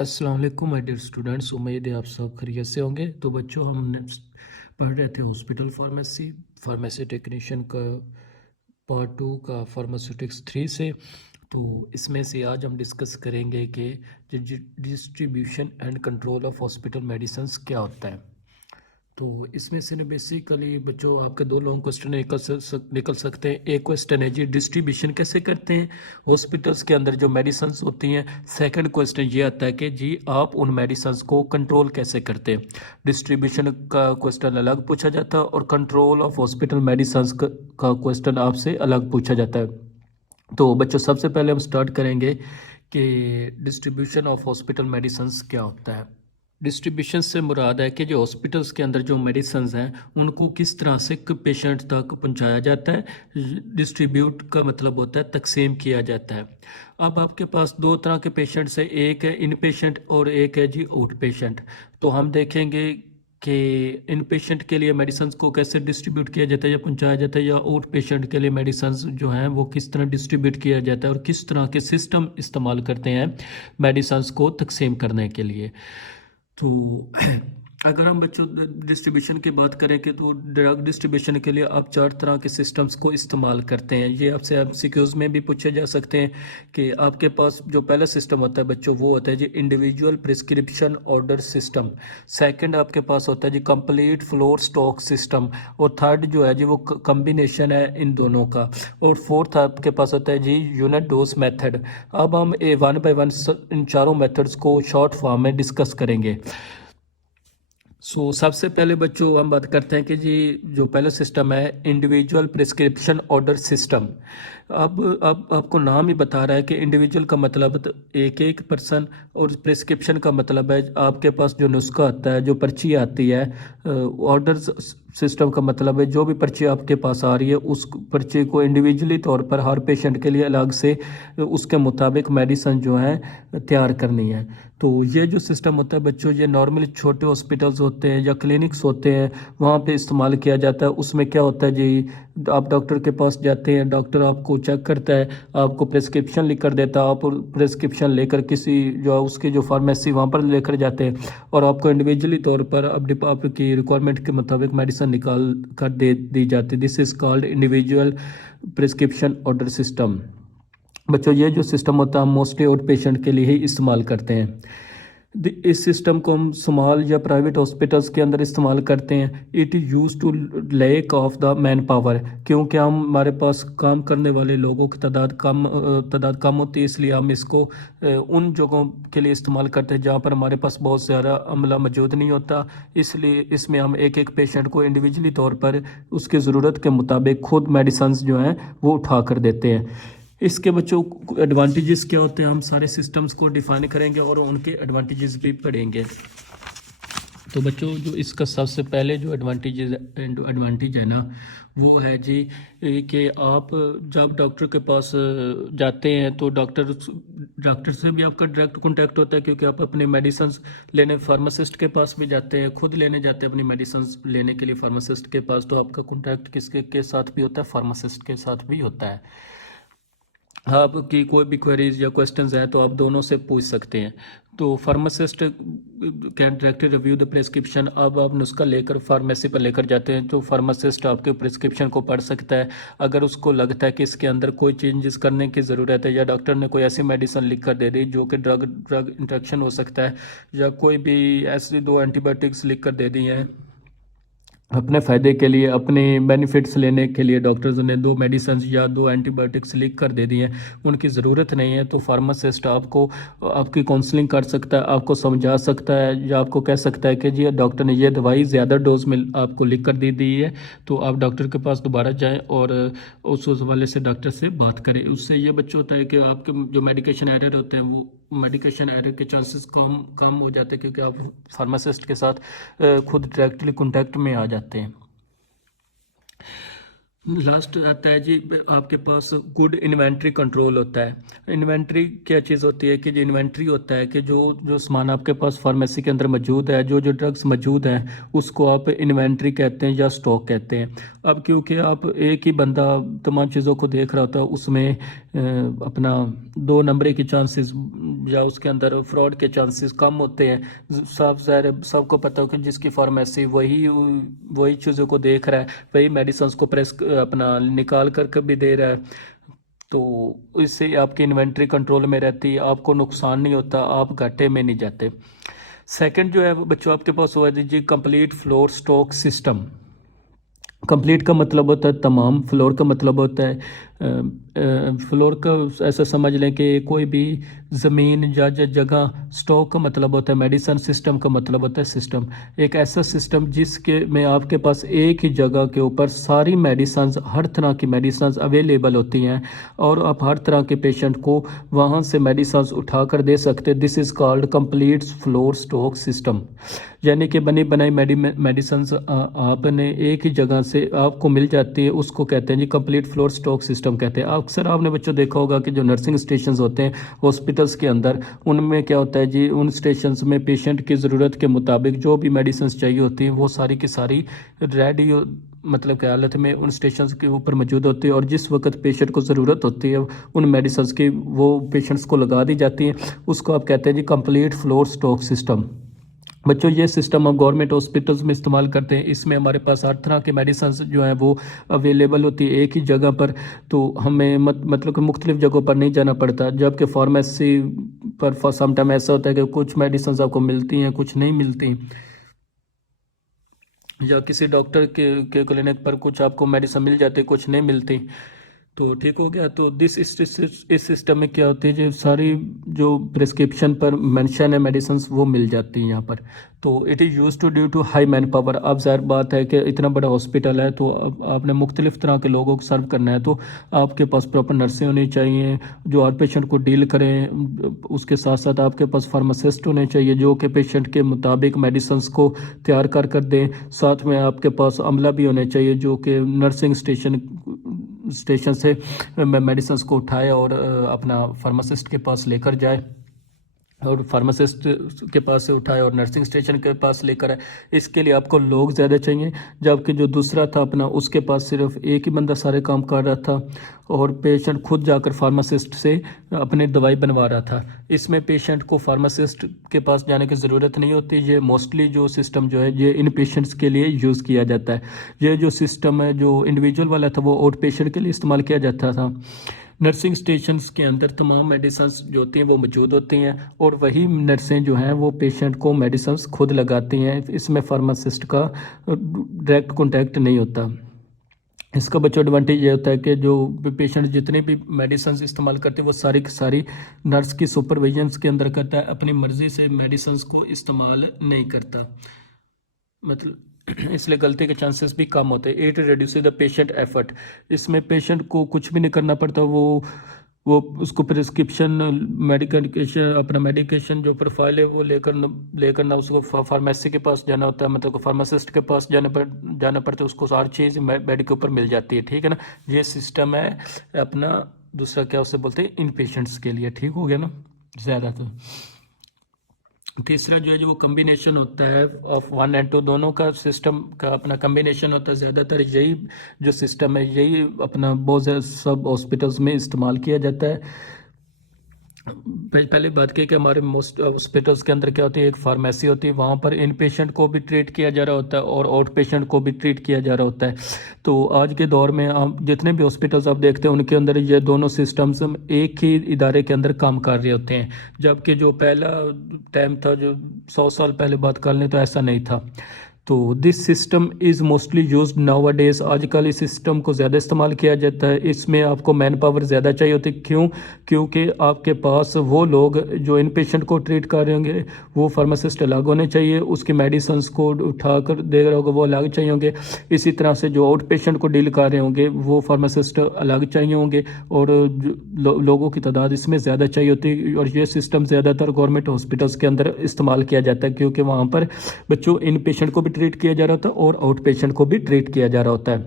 अस्सलाम वालेकुम my dear students. उम्मीद है आप सब खैरियत से होंगे। तो बच्चों, हमने पढ़ रहे थे हॉस्पिटल फार्मेसी टेक्नीशियन का पार्ट 2 का फार्मास्यूटिक्स 3 से। तो इसमें से आज हम डिस्कस करेंगे कि distribution and control of hospital medicines क्या होता है। तो इसमें से ना बेसिकली बच्चों आपके दो लॉन्ग क्वेश्चन निकल सकते हैं। एक क्वेश्चन है जी, डिस्ट्रीब्यूशन कैसे करते हैं हॉस्पिटल्स के अंदर जो मेडिसिन्स होती हैं। सेकंड क्वेश्चन ये आता है कि जी आप उन मेडिसिन्स को कंट्रोल कैसे करते हैं। डिस्ट्रीब्यूशन का क्वेश्चन अलग पूछा जाता है और कंट्रोल ऑफ हॉस्पिटल मेडिसिन्स का क्वेश्चन आपसे अलग पूछा जाता है। तो बच्चों, सबसे पहले हम स्टार्ट करेंगे कि डिस्ट्रीब्यूशन ऑफ हॉस्पिटल मेडिसिन्स क्या होता है। डिस्ट्रीब्यूशन से मुराद है कि जो हॉस्पिटल्स के अंदर जो मेडिसिन्स हैं उनको किस तरह से पेशेंट तक पहुंचाया जाता है। डिस्ट्रीब्यूट का मतलब होता है तकसीम किया जाता है। अब आपके पास दो तरह के पेशेंट्स हैं, एक है इन पेशेंट और एक है जी आउट पेशेंट। तो हम देखेंगे कि इन पेशेंट के लिए मेडिसिन को कैसे डिस्ट्रीब्यूट किया जाता है या पहुंचाया जाता है, या आउट पेशेंट के लिए मेडिसिन जो हैं वो किस तरह डिस्ट्रीब्यूट किया जाता है और किस तरह के सिस्टम इस्तेमाल करते हैं मेडिसिन को तकसीम करने के लिए। तो अगर हम बच्चों डिस्ट्रीब्यूशन की बात करें कि तो ड्रग डिस्ट्रीब्यूशन के लिए आप चार तरह के सिस्टम्स को इस्तेमाल करते हैं। ये आपसे एमसीक्यूज में भी पूछे जा सकते हैं कि आपके पास जो पहला सिस्टम होता है बच्चों वो होता है जी individual prescription order system. Second आपके पास होता है जी कंप्लीट फ्लोर स्टॉक सिस्टम। और थर्ड जो है जी वो कम्बिनेशन है इन दोनों का। और फोर्थ आपके पास होता है जी यूनिट डोज मेथड। अब हम वन बाय वन इन चारों मेथड्स को शॉर्ट फॉर्म में डिस्कस करेंगे। सबसे पहले बच्चों हम बात करते हैं कि जी जो पहला सिस्टम है इंडिविजुअल प्रिस्क्रिप्शन ऑर्डर सिस्टम। अब आपको नाम ही बता रहा है कि इंडिविजुअल का मतलब एक एक पर्सन और प्रिस्क्रिप्शन का मतलब है आपके पास जो नुस्खा आता है, जो पर्ची आती है। ऑर्डर सिस्टम का मतलब है जो भी पर्ची आपके पास आ रही है उस पर्ची को इंडिविजुअली तौर पर हर पेशेंट के लिए अलग से उसके मुताबिक मेडिसिन जो है तैयार करनी है। तो ये जो सिस्टम होता है बच्चों, ये नॉर्मली छोटे हॉस्पिटल्स होते हैं या क्लिनिक्स होते हैं वहाँ पे इस्तेमाल किया जाता है। उसमें क्या होता है जी, आप डॉक्टर के पास जाते हैं, डॉक्टर आपको चेक करता है, आपको प्रिस्क्रिप्शन लिख कर देता है। आप प्रिस्क्रिप्शन लेकर किसी जो उसकी जो फार्मेसी वहाँ पर लेकर जाते हैं और आपको इंडिविजुअली तौर पर आपकी रिक्वायरमेंट के मुताबिक मेडिसिन निकाल कर दे दी जाती है। This is called individual prescription order system. बच्चों, ये जो सिस्टम होता है हम मोस्टली आउट पेशेंट के लिए ही इस्तेमाल करते हैं। इस सिस्टम को हम स्मॉल या प्राइवेट हॉस्पिटल्स के अंदर इस्तेमाल करते हैं। It is use to lack of the man power, क्योंकि हमारे पास काम करने वाले लोगों की तादाद कम होती है, इसलिए हम इसको उन जगहों के लिए इस्तेमाल करते हैं जहाँ पर हमारे पास बहुत ज़्यादा अमला मौजूद नहीं होता। इसलिए इसमें हम एक एक पेशेंट को इंडिविजुअली तौर पर उसकी ज़रूरत के मुताबिक खुद मेडिसिन जो हैं वो उठा कर देते हैं। इसके बच्चों एडवांटेजेस क्या होते हैं हम सारे सिस्टम्स को डिफाइन करेंगे और उनके एडवांटेजेस भी पढ़ेंगे। तो बच्चों, जो इसका सबसे पहले जो एडवांटेज है ना वो है जी कि आप जब डॉक्टर के पास जाते हैं तो डॉक्टर से भी आपका डायरेक्ट कांटेक्ट होता है, क्योंकि आप अपने मेडिसिन लेने फार्मासिस्ट के पास भी जाते हैं, खुद लेने जाते हैं अपनी मेडिसिन लेने के लिए फार्मासिस्ट के पास। तो आपका कांटेक्ट किसके के साथ भी होता है, फार्मासिस्ट के साथ भी होता है। आपकी कोई भी क्वेरीज या क्वेश्चंस हैं तो आप दोनों से पूछ सकते हैं। तो pharmacist can directly review the prescription. अब आप नुस्खा लेकर फार्मेसी पर लेकर जाते हैं तो फार्मासिस्ट आपके प्रिस्क्रिप्शन को पढ़ सकता है। अगर उसको लगता है कि इसके अंदर कोई चेंजेस करने की ज़रूरत है या डॉक्टर ने कोई ऐसी मेडिसिन लिख कर दे दी जो कि ड्रग इंट्रैक्शन हो सकता है, या कोई भी ऐसी दो एंटीबायोटिक्स लिख कर दे दी हैं अपने फ़ायदे के लिए, अपने बेनिफिट्स लेने के लिए, डॉक्टर्स ने दो मेडिसिन या दो एंटीबायोटिक्स लिख कर दे दी हैं, उनकी ज़रूरत नहीं है, तो फार्मासिस्ट आपको आपकी काउंसलिंग कर सकता है, आपको समझा सकता है या आपको कह सकता है कि जी डॉक्टर ने ये दवाई ज़्यादा डोज में आपको लिख कर दे दी है, तो आप डॉक्टर के पास दोबारा जाएँ और उस हवाले से डॉक्टर से बात करें। उससे ये बच्चा होता है कि आपके जो मेडिकेशन एरर होते हैं वो मेडिकेशन एरर के चांसेस कम हो जाते हैं, क्योंकि आप फार्मासिस्ट के साथ खुद डायरेक्टली कांटेक्ट में आ जाते हैं। लास्ट आता है जी आपके पास गुड इन्वेंट्री कंट्रोल होता है। इन्वेंट्री क्या चीज़ होती है कि जो इन्वेंट्री होता है कि जो जो सामान आपके पास फार्मेसी के अंदर मौजूद है, जो जो ड्रग्स मौजूद हैं, उसको आप इन्वेंट्री कहते हैं या स्टॉक कहते हैं। अब क्योंकि आप एक ही बंदा तमाम चीज़ों को देख रहा होता है, उसमें अपना दो नंबरी के चांसेस या उसके अंदर फ्रॉड के चांसेस कम होते हैं। साफ ज़ाहिर है, सबको पता हो कि जिसकी फार्मेसी वही वही चीज़ों को देख रहा है, वही मेडिसिन को प्रेस अपना निकाल कर के भी दे रहा है, तो इससे आपकी इन्वेंट्री कंट्रोल में रहती है, आपको नुकसान नहीं होता, आप घाटे में नहीं जाते। सेकंड जो है वो बच्चों आपके पास हुआ जी complete floor stock system. Complete का मतलब होता है तमाम, फ्लोर का मतलब होता है फ्लोर का ऐसा समझ लें कि कोई भी ज़मीन या जगह, स्टॉक का मतलब होता है मेडिसन, सिस्टम का मतलब होता है सिस्टम। एक ऐसा सिस्टम जिसके में आपके पास एक ही जगह के ऊपर सारी मेडिसन्स, हर तरह की मेडिसन्स अवेलेबल होती हैं और आप हर तरह के पेशेंट को वहाँ से मेडिसन्स उठा कर दे सकते। This is called complete floor stock system. यानी कि बनी बनाई मेडिसन्स आपने एक ही जगह से आपको मिल जाती है, उसको कहते हैं जी कंप्लीट फ्लोर स्टॉक सिस्टम कहते हैं। अक्सर आपने बच्चों देखा होगा कि जो नर्सिंग स्टेशन होते हैं हॉस्पिटल्स के अंदर, उनमें क्या होता है जी, उन स्टेशंस में पेशेंट की ज़रूरत के मुताबिक जो भी मेडिसिन चाहिए होती हैं वो सारी की सारी रेडी मतलब की हालत में उन स्टेशन के ऊपर मौजूद होती है, और जिस वक्त पेशेंट को ज़रूरत होती है उन मेडिसिन की वो पेशेंट्स को लगा दी जाती हैं। उसको आप कहते हैं जी कंप्लीट फ्लोर स्टॉक सिस्टम। बच्चों ये सिस्टम हम गवर्नमेंट हॉस्पिटल्स में इस्तेमाल करते हैं। इसमें हमारे पास हर तरह के मेडिसिन जो हैं वो अवेलेबल होती है एक ही जगह पर, तो हमें मतलब कि मुख्तलिफ जगहों पर नहीं जाना पड़ता। जबकि फार्मेसी पर समटाइम ऐसा होता है कि कुछ मेडिसिन आपको मिलती हैं, कुछ नहीं मिलती, या किसी डॉक्टर के क्लिनिक पर कुछ आपको मेडिसिन मिल जाती, कुछ नहीं मिलती। तो ठीक हो गया। तो इस सिस्टम में क्या होती है, जो सारी जो प्रिस्क्रिप्शन पर मेंशन है मेडिसिन वो मिल जाती हैं यहाँ पर। तो it is use to due to high man power. अब ज़ाहिर बात है कि इतना बड़ा हॉस्पिटल है, तो अब आपने मुख्तलिफ तरह के लोगों को सर्व करना है, तो आपके पास प्रॉपर नर्सें होनी चाहिए जो हर पेशेंट को डील करें। उसके साथ साथ आपके पास फार्मासिस्ट होने चाहिए जो कि पेशेंट के मुताबिक मेडिसिन को तैयार कर दें। साथ में आपके पास अमला भी होने चाहिए जो कि नर्सिंग स्टेशन से मेडिसिन को उठाए और अपना फार्मासिस्ट के पास लेकर जाए, और फार्मासिस्ट के पास से उठाए और नर्सिंग स्टेशन के पास लेकर आए। इसके लिए आपको लोग ज़्यादा चाहिए, जबकि जो दूसरा था अपना, उसके पास सिर्फ एक ही बंदा सारे काम कर रहा था और पेशेंट खुद जाकर फार्मासिस्ट से अपनी दवाई बनवा रहा था। इसमें पेशेंट को फार्मासिस्ट के पास जाने की ज़रूरत नहीं होती। ये मोस्टली जो सिस्टम जो है ये इन पेशेंट्स के लिए यूज़ किया जाता है। ये जो सिस्टम है जो इंडिविजुअल वाला था वो आउट पेशेंट के लिए इस्तेमाल किया जाता था। नर्सिंग स्टेशंस के अंदर तमाम मेडिसिन जो होती हैं वो मौजूद होती हैं, और वही नर्सें जो हैं वो पेशेंट को मेडिसिन खुद लगाती हैं। इसमें फार्मासिस्ट का डायरेक्ट कॉन्टैक्ट नहीं होता। इसका बच्चों एडवांटेज ये होता है कि जो पेशेंट जितने भी मेडिसिन इस्तेमाल करते हैं वो सारी की सारी नर्स की सुपरविजन के अंदर करता है, अपनी मर्ज़ी से मेडिसिन को इस्तेमाल नहीं करता। मतलब इसलिए गलती के चांसेस भी कम होते हैं। It reduce the patient effort. इसमें पेशेंट को कुछ भी नहीं करना पड़ता, वो उसको प्रिस्क्रिप्शन मेडिकेशन, अपना मेडिकेशन जो प्रोफाइल है वो लेकर ना उसको फार्मेसी के पास जाना होता है, मतलब फार्मासिस्ट के पास जाना पड़ता है। उसको हर चीज़ बेड के ऊपर मिल जाती है, ठीक है ना। ये सिस्टम है अपना। दूसरा क्या उसे बोलते हैं, इन पेशेंट्स के लिए। ठीक हो गया ना ज़्यादातर। तीसरा जो है जो वो कम्बिनेशन होता है ऑफ 1 और 2, दोनों का सिस्टम का अपना कम्बिनेशन होता है। ज़्यादातर यही जो सिस्टम है यही अपना बहुत ज़्यादा सब हॉस्पिटल्स में इस्तेमाल किया जाता है। पहले बात की कि हमारे मोस्ट हॉस्पिटल्स के अंदर क्या होती है, एक फार्मेसी होती है, वहाँ पर इन पेशेंट को भी ट्रीट किया जा रहा होता है और आउट पेशेंट को भी ट्रीट किया जा रहा होता है। तो आज के दौर में आप जितने भी हॉस्पिटल्स आप देखते हैं उनके अंदर ये दोनों सिस्टम्स एक ही इदारे के अंदर काम कर रहे होते हैं। जबकि जो पहला टाइम था, जो 100 साल पहले बात कर लें, तो ऐसा नहीं था। तो this system is mostly used now a days. आजकल इस सिस्टम को ज़्यादा इस्तेमाल किया जाता है। इसमें आपको मैन पावर ज़्यादा चाहिए होती है। क्यों? क्योंकि आपके पास वो लोग जो इन पेशेंट को ट्रीट कर रहे होंगे वो फार्मासिस्ट अलग होने चाहिए, उसके मेडिसिन को उठा कर दे रहे होंगे वो अलग चाहिए होंगे। इसी तरह से जो आउट पेशेंट को डील कर रहे होंगे वो फार्मासिस्ट अलग चाहिए होंगे, और लोगों की तादाद इसमें ज़्यादा चाहिए होती है। और ये सिस्टम ज़्यादातर गवर्नमेंट हॉस्पिटल्स के अंदर इस्तेमाल किया जाता है, क्योंकि वहाँ पर बच्चों इन पेशेंट को भी ट्रीट किया जा रहा होता है और आउट पेशेंट को भी ट्रीट किया जा रहा होता है।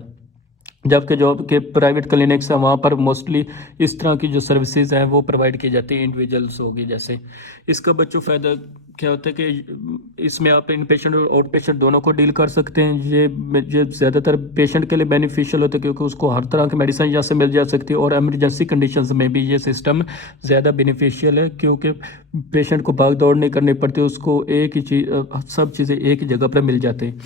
जबकि जो के प्राइवेट क्लिनिक्स हैं वहाँ पर मोस्टली इस तरह की जो सर्विसेज हैं वो प्रोवाइड की जाती है इंडिविजुअल्स होगी जैसे। इसका बच्चों फ़ायदा क्या होता है कि इसमें आप इन पेशेंट और आउट पेशेंट दोनों को डील कर सकते हैं। ये ज़्यादातर पेशेंट के लिए बेनिफिशियल होता है क्योंकि उसको हर तरह की मेडिसिन यहाँ से मिल जा सकती है, और एमरजेंसी कंडीशंस में भी ये सिस्टम ज़्यादा बेनिफिशियल है क्योंकि पेशेंट को भाग दौड़ नहीं करनी पड़ती, उसको एक ही चीज़ सब चीज़ें एक ही जगह पर मिल जाती हैं।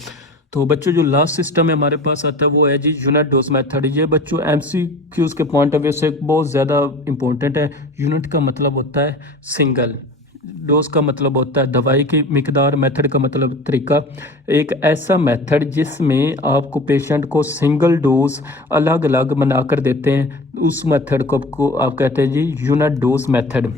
तो बच्चों जो लास्ट सिस्टम है हमारे पास आता है वो है जी यूनिट डोज मेथड। ये बच्चों एमसीक्यूज के पॉइंट ऑफ व्यू से बहुत ज़्यादा इंपॉर्टेंट है। यूनिट का मतलब होता है सिंगल, डोज का मतलब होता है दवाई की मिकदार, मेथड का मतलब तरीका। एक ऐसा मेथड जिसमें आपको पेशेंट को सिंगल डोज अलग अलग बनाकर देते हैं, उस मेथड को आप कहते हैं जी यूनिट डोज मेथड।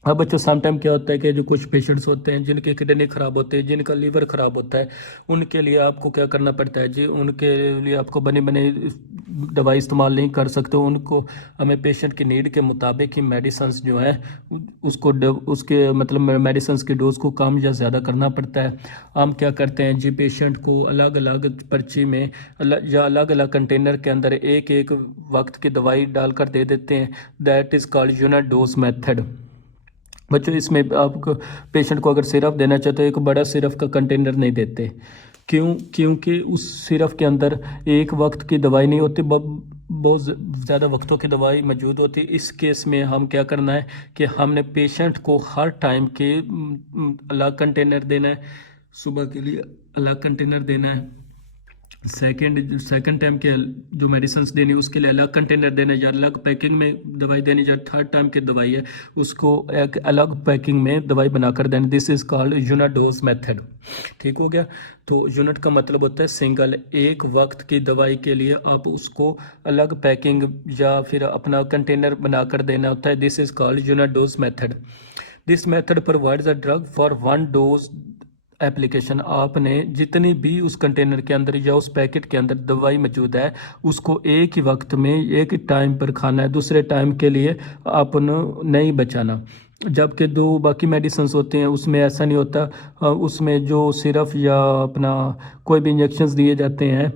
अब बच्चों समटाइम क्या होता है कि जो कुछ पेशेंट्स होते हैं जिनके किडनी ख़राब होते हैं, जिनका लीवर ख़राब होता है, उनके लिए आपको क्या करना पड़ता है जी, उनके लिए आपको बने बने दवाई इस्तेमाल नहीं कर सकते। उनको हमें पेशेंट की नीड के मुताबिक ही मेडिसन्स जो है उसको उसके मतलब मेडिसन्स की डोज को कम या ज़्यादा करना पड़ता है। हम क्या करते हैं जी, पेशेंट को अलग अलग पर्ची में या अलग अलग कंटेनर के अंदर एक एक वक्त की दवाई डालकर दे देते हैं। That is called unit dose method. बच्चों इसमें आप पेशेंट को अगर सिरप देना चाहते हो एक बड़ा सिरप का कंटेनर नहीं देते। क्यों? क्योंकि उस सिरप के अंदर एक वक्त की दवाई नहीं होती, बहुत ज़्यादा वक्तों की दवाई मौजूद होती है। इस केस में हम क्या करना है कि हमने पेशेंट को हर टाइम के अलग कंटेनर देना है, सुबह के लिए अलग कंटेनर देना है, सेकंड टाइम के जो मेडिसिन देनी है उसके लिए अलग कंटेनर देना है या अलग पैकिंग में दवाई देनी है। थर्ड टाइम की दवाई है उसको एक अलग पैकिंग में दवाई बनाकर देना। This is called unit dose method. ठीक हो गया। तो यूनिट का मतलब होता है सिंगल, एक वक्त की दवाई के लिए आप उसको अलग पैकिंग या फिर अपना कंटेनर बनाकर देना होता है। This is called unit dose method. This method provides a drug for one dose application. आपने जितनी भी उस कंटेनर के अंदर या उस पैकेट के अंदर दवाई मौजूद है उसको एक ही वक्त में एक ही टाइम पर खाना है, दूसरे टाइम के लिए आपने नहीं बचाना। जबकि दो बाकी मेडिसिन होते हैं उसमें ऐसा नहीं होता। उसमें जो सिरप या अपना कोई भी इंजेक्शंस दिए जाते हैं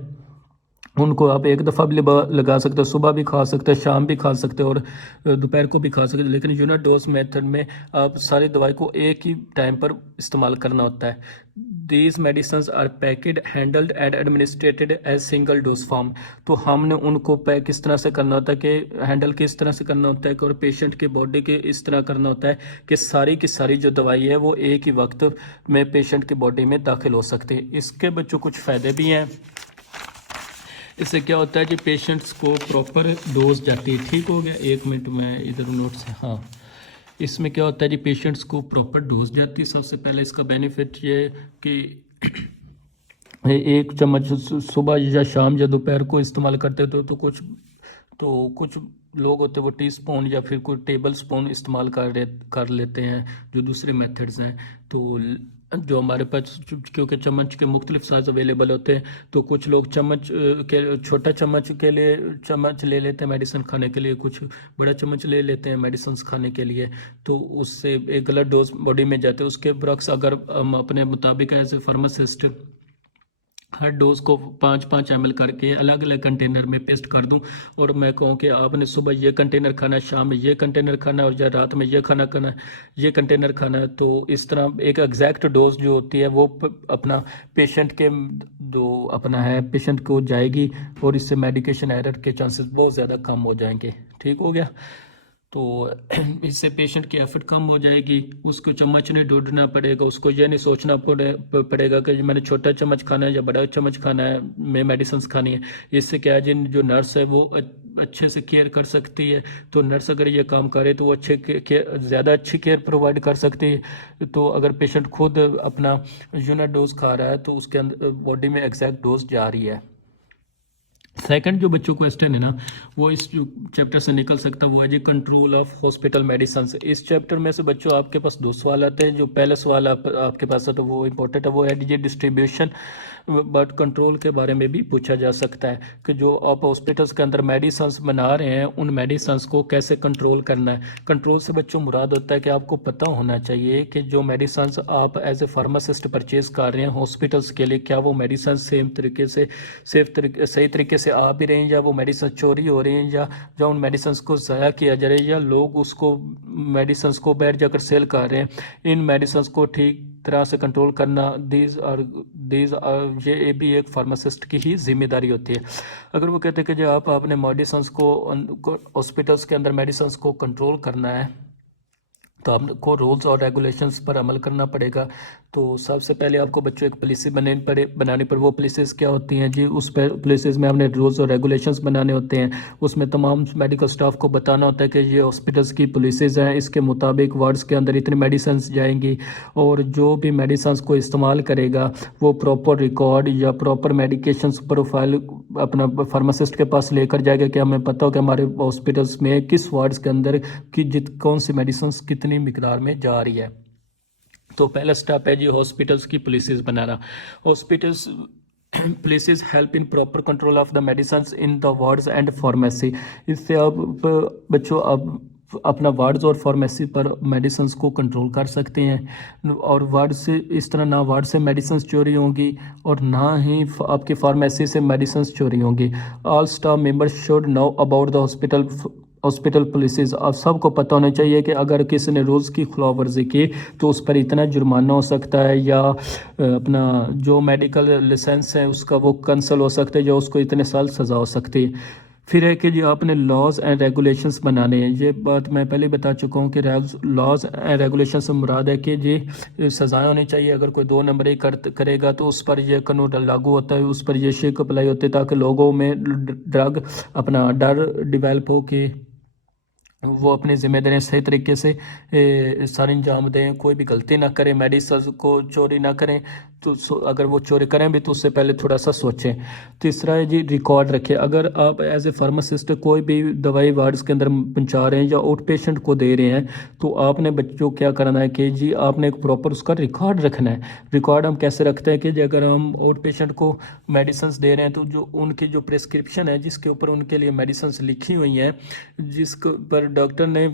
उनको आप एक दफ़ा भी लगा सकते हो, सुबह भी खा सकते हो, शाम भी खा सकते हो और दोपहर को भी खा सकते हो। लेकिन यूनिट डोज मेथड में आप सारी दवाई को एक ही टाइम पर इस्तेमाल करना होता है। These medicine are packed handled and administered as single dose form. तो हमने उनको पैक इस तरह से करना होता है कि हैंडल किस तरह से करना होता है और पेशेंट के बॉडी के इस तरह करना होता है कि सारी की सारी जो दवाई है वो एक ही वक्त में पेशेंट की बॉडी में दाखिल हो सकती है। इसके बच्चों कुछ फ़ायदे भी हैं। इससे क्या होता है कि पेशेंट्स को प्रॉपर डोज जाती है। ठीक हो गया, एक मिनट में इधर नोट्स है। हाँ, इसमें क्या होता है जी, पेशेंट्स को प्रॉपर डोज जाती है। सबसे पहले इसका बेनिफिट ये कि एक चम्मच सुबह या शाम या दोपहर को इस्तेमाल करते तो कुछ लोग होते हैं वो टी स्पून या फिर कोई टेबल स्पून इस्तेमाल कर लेते हैं जो दूसरे मेथड्स हैं। तो जो हमारे पास क्योंकि चम्मच के मुख्तलिफ साइज अवेलेबल होते हैं तो कुछ लोग चम्मच के छोटा चम्मच के लिए चम्मच ले लेते हैं मेडिसिन खाने के लिए, कुछ बड़ा चम्मच ले लेते हैं मेडिसिन खाने के लिए। तो उससे एक गलत डोज बॉडी में जाते हैं। उसके बरक्स अगर हम अपने मुताबिक एज ए फार्मासिस्ट हर डोज को 5-5 ml करके अलग अलग कंटेनर में पेस्ट कर दूं और मैं कहूं कि आपने सुबह ये कंटेनर खाना है, शाम में ये कंटेनर खाना है और या रात में ये खाना खाना है, ये कंटेनर खाना है, तो इस तरह एक एग्जैक्ट डोज जो होती है वो अपना पेशेंट के जो अपना है पेशेंट को जाएगी और इससे मेडिकेशन एरर के चांसेस बहुत ज़्यादा कम हो जाएंगे। ठीक हो गया। तो इससे पेशेंट की एफर्ट कम हो जाएगी, उसको चम्मच नहीं ढूंढना पड़ेगा, उसको ये नहीं सोचना पड़ेगा कि मैंने छोटा चम्मच खाना है या बड़ा चम्मच खाना है, मैं मेडिसिन खानी है। इससे क्या है जिन जो नर्स है वो अच्छे से केयर कर सकती है। तो नर्स अगर ये काम करे तो वो ज़्यादा अच्छी केयर प्रोवाइड कर सकती है। तो अगर पेशेंट खुद अपना यूनिट डोज खा रहा है तो उसके अंदर बॉडी में एग्जैक्ट डोज जा रही है। सेकंड जो बच्चों क्वेश्चन है ना वो इस जो चैप्टर से निकल सकता है वो है जी कंट्रोल ऑफ हॉस्पिटल मेडिसिन। इस चैप्टर में से बच्चों आपके पास दो सवाल आते हैं। जो पहला सवाल आपके पास है तो वो इम्पोर्टेंट है, वो है जी डिस्ट्रीब्यूशन बट कंट्रोल के बारे में भी पूछा जा सकता है कि जो आप हॉस्पिटल्स के अंदर मेडिसन्स बना रहे हैं उन मेडिसन्स को कैसे कंट्रोल करना है। कंट्रोल से बच्चों मुराद होता है कि आपको पता होना चाहिए कि जो मेडिसन्स आप एज ए फार्मासिस्ट परचेज कर रहे हैं हॉस्पिटल्स के लिए, क्या वो मेडिसन सही तरीके से आ भी रहे हैं, या वो मेडिसन चोरी हो रही हैं, या उन मेडिसन्स को ज़ाया किया जा रहा है, या लोग उसको मेडिसन्स को बैठ जाकर सेल कर रहे हैं। इन मेडिसन्स को ठीक तरह से कंट्रोल करना दीज ये भी एक फार्मासिस्ट की ही जिम्मेदारी होती है। अगर वो कहते हैं कि जो आप अपने मेडिसन्स को हॉस्पिटल्स के अंदर मेडिसन्स को कंट्रोल करना है तो आपको रूल्स और रेगुलेशंस पर अमल करना पड़ेगा। तो सबसे पहले आपको बच्चों एक पॉलिसी बनानी पर वो पॉलिसीज़ क्या होती हैं जी, उस पर पॉलिसीज़ में आपने रूल्स और रेगुलेशंस बनाने होते हैं। उसमें तमाम मेडिकल स्टाफ को बताना होता है कि ये हॉस्पिटल्स की पॉलिसीज़ हैं, इसके मुताबिक वार्ड्स के अंदर इतनी मेडिसिन्स जाएंगी और जो भी मेडिसिन्स को इस्तेमाल करेगा वो प्रॉपर रिकॉर्ड या प्रॉपर मेडिकेशंस प्रोफाइल अपना फार्मासिस्ट के पास लेकर जाएगा कि हमें पता हो कि हमारे हॉस्पिटल्स में किस वार्ड्स के अंदर कौन सी मेडिसिन्स कितनी मिकदार में जा रही है। तो पहला स्टेप है जी हॉस्पिटल्स की policies banana. Hospitals places help in proper control of the medicines in the wards and pharmacy। इससे अब बच्चों अब अपना वार्ड्स और फार्मेसी पर मेडिसिन्स को कंट्रोल कर सकते हैं और वार्ड से इस तरह ना वार्ड से मेडिसिन्स चोरी होंगी और ना ही आपकी फार्मेसी से मेडिसिन्स चोरी होंगी। All staff members should know about the hospital policies. आप सबको पता होना चाहिए कि अगर किसी ने रूल्स की खिलाफवर्जी की तो उस पर इतना जुर्माना हो सकता है या अपना जो मेडिकल लाइसेंस है उसका वो कैंसिल हो सकता है या उसको इतने साल सज़ा हो सकती है। फिर है कि जी आपने लॉज एंड रेगुलेशंस बनाने हैं। ये बात मैं पहले बता चुका हूँ कि लॉज एंड रेगुलेशन से मुराद है कि जी सज़ाएं होनी चाहिए। अगर कोई 2 नंबरी करेगा तो उस पर यह कानून लागू होता है, उस पर यह शिक अप्लाई होती है ताकि लोगों में ड्रग अपना डर डिवेल्प हो कि वो अपनी जिम्मेदारियां सही तरीके से सारे अंजाम दें, कोई भी गलती ना करें, मेडिसिन को चोरी ना करें। तो अगर वो चोरी करें भी तो उससे पहले थोड़ा सा सोचें। तीसरा है जी रिकॉर्ड रखें। अगर आप एज ए फार्मासिस्ट कोई भी दवाई वार्ड्स के अंदर पहुंचा रहे हैं या आउट पेशेंट को दे रहे हैं तो आपने बच्चों क्या करना है कि जी आपने एक प्रॉपर उसका रिकॉर्ड रखना है। रिकॉर्ड हम कैसे रखते हैं कि जी अगर हम आउट पेशेंट को मेडिसिन दे रहे हैं तो जो उनकी जो प्रिस्क्रिप्शन है जिसके ऊपर उनके लिए मेडिसिन लिखी हुई हैं, जिसके पर डॉक्टर ने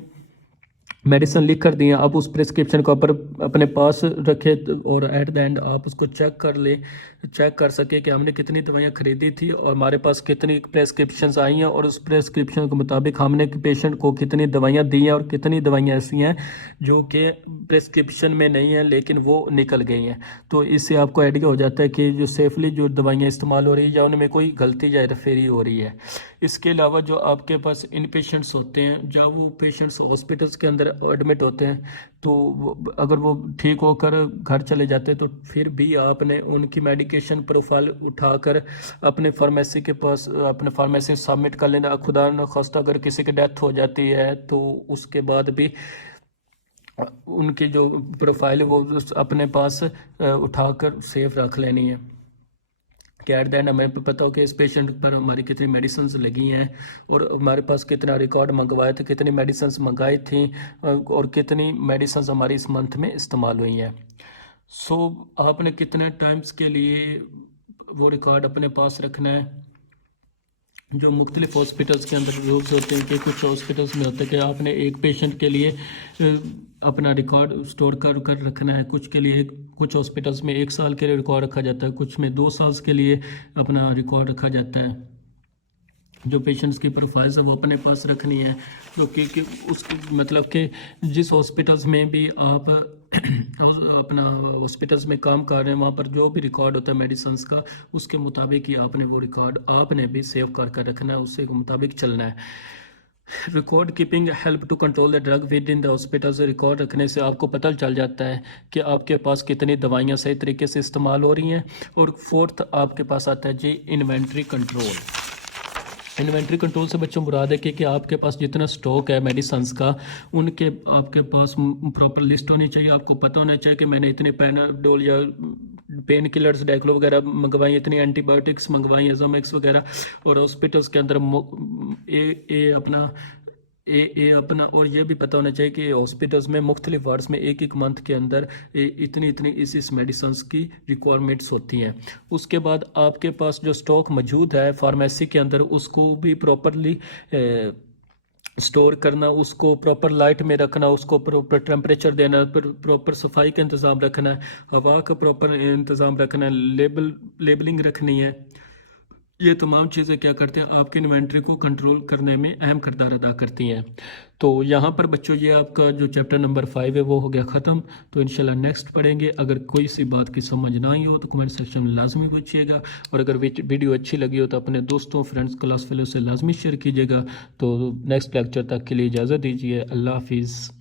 मेडिसिन लिख कर दिए, आप उस प्रिस्क्रिप्शन को अपने पास रखें और एट द एंड आप उसको चेक कर सके कि हमने कितनी दवाइयाँ खरीदी थी और हमारे पास कितनी प्रिस्क्रिप्शंस आई हैं और उस प्रिस्क्रिप्शन के मुताबिक हमने पेशेंट को कितनी दवाइयाँ दी हैं और कितनी दवाइयाँ ऐसी हैं जो कि प्रिस्क्रिप्शन में नहीं है लेकिन वो निकल गई हैं। तो इससे आपको आइडिया हो जाता है कि जो सेफली जो दवाइयाँ इस्तेमाल हो रही है या उनमें कोई गलती या हेरफेरी हो रही है। इसके अलावा जो आपके पास इन पेशेंट्स होते हैं, जब वो पेशेंट्स हॉस्पिटल्स के अंदर एडमिट होते हैं तो अगर वो ठीक होकर घर चले जाते हैं तो फिर भी आपने उनकी मेडिकेशन प्रोफाइल उठाकर अपने फार्मेसी के पास अपने फार्मेसी सबमिट कर लेना। खुदा न खास्ता अगर किसी की डेथ हो जाती है तो उसके बाद भी उनकी जो प्रोफाइल वो अपने पास उठाकर सेफ रख लेनी है कि एट द एंड हमें पता हो कि इस पेशेंट पर हमारी कितनी मेडिसिन लगी हैं और हमारे पास कितना रिकॉर्ड मंगवाए थे, कितनी मेडिसिन मंगाई थी और कितनी मेडिसिन हमारी इस मंथ में इस्तेमाल हुई हैं। सो आपने कितने टाइम्स के लिए वो रिकॉर्ड अपने पास रखना है। जो मुख्तलिफ हॉस्पिटल्स के अंदर रूल्स होते हैं कि कुछ हॉस्पिटल्स में होता है कि आपने एक पेशेंट के लिए अपना रिकॉर्ड स्टोर कर रखना है, कुछ हॉस्पिटल्स में 1 साल के लिए रिकॉर्ड रखा जाता है, कुछ में 2 साल के लिए अपना रिकॉर्ड रखा जाता है। जो पेशेंट्स की प्रोफाइल्स है वो अपने पास रखनी है क्योंकि उसकी मतलब कि जिस हॉस्पिटल्स में भी आप अपना हॉस्पिटल्स में काम कर रहे हैं वहाँ पर जो भी रिकॉर्ड होता है मेडिसिन्स का उसके मुताबिक ही आपने वो रिकॉर्ड आपने भी सेव कर रखना है, उसके मुताबिक चलना है। Record keeping help to control the drug within the hospital. से रिकॉर्ड रखने से आपको पता चल जाता है कि आपके पास कितनी दवाइयाँ सही तरीके से इस्तेमाल हो रही हैं। और फोर्थ आपके पास आता है जी इन्वेंट्री कंट्रोल। इन्वेंट्री कंट्रोल से बच्चों मुराद है कि आपके पास जितना स्टॉक है मेडिसिन्स का उनके आपके पास प्रॉपर लिस्ट होनी चाहिए। आपको पता होना चाहिए कि मैंने इतने पैनाडोल या पेन किलर्स डायक्लो वगैरह मंगवाई, इतनी एंटीबायोटिक्स मंगवाई, एजामिक्स वगैरह। और हॉस्पिटल्स के अंदर अपना ये अपना और ये भी पता होना चाहिए कि हॉस्पिटल्स में मुख्तलिफ वार्ड्स में एक एक मंथ के अंदर इतनी इतनी इस मेडिसिन की रिक्वायरमेंट्स होती हैं। उसके बाद आपके पास जो स्टॉक मौजूद है फार्मेसी के अंदर उसको भी प्रॉपरली स्टोर करना, उसको प्रॉपर लाइट में रखना, उसको प्रॉपर टेम्परेचर देना, प्रॉपर सफाई का इंतज़ाम रखना है, हवा का प्रॉपर इंतज़ाम रखना है, लेबलिंग रखनी है। ये तमाम चीज़ें क्या करते हैं आपकी इन्वेंट्री को कंट्रोल करने में अहम किरदार अदा करती हैं। तो यहाँ पर बच्चों ये आपका जो चैप्टर नंबर 5 है वो हो गया ख़त्म। तो इंशाल्लाह नेक्स्ट पढ़ेंगे। अगर कोई सी बात की समझ ना आई हो तो कमेंट सेक्शन में लाजमी पूछिएगा, और अगर वीडियो अच्छी लगी हो तो अपने दोस्तों फ्रेंड्स क्लास फेलो से लाजमी शेयर कीजिएगा। तो नेक्स्ट लेक्चर तक के लिए इजाज़त दीजिए। अल्लाह हाफिज़।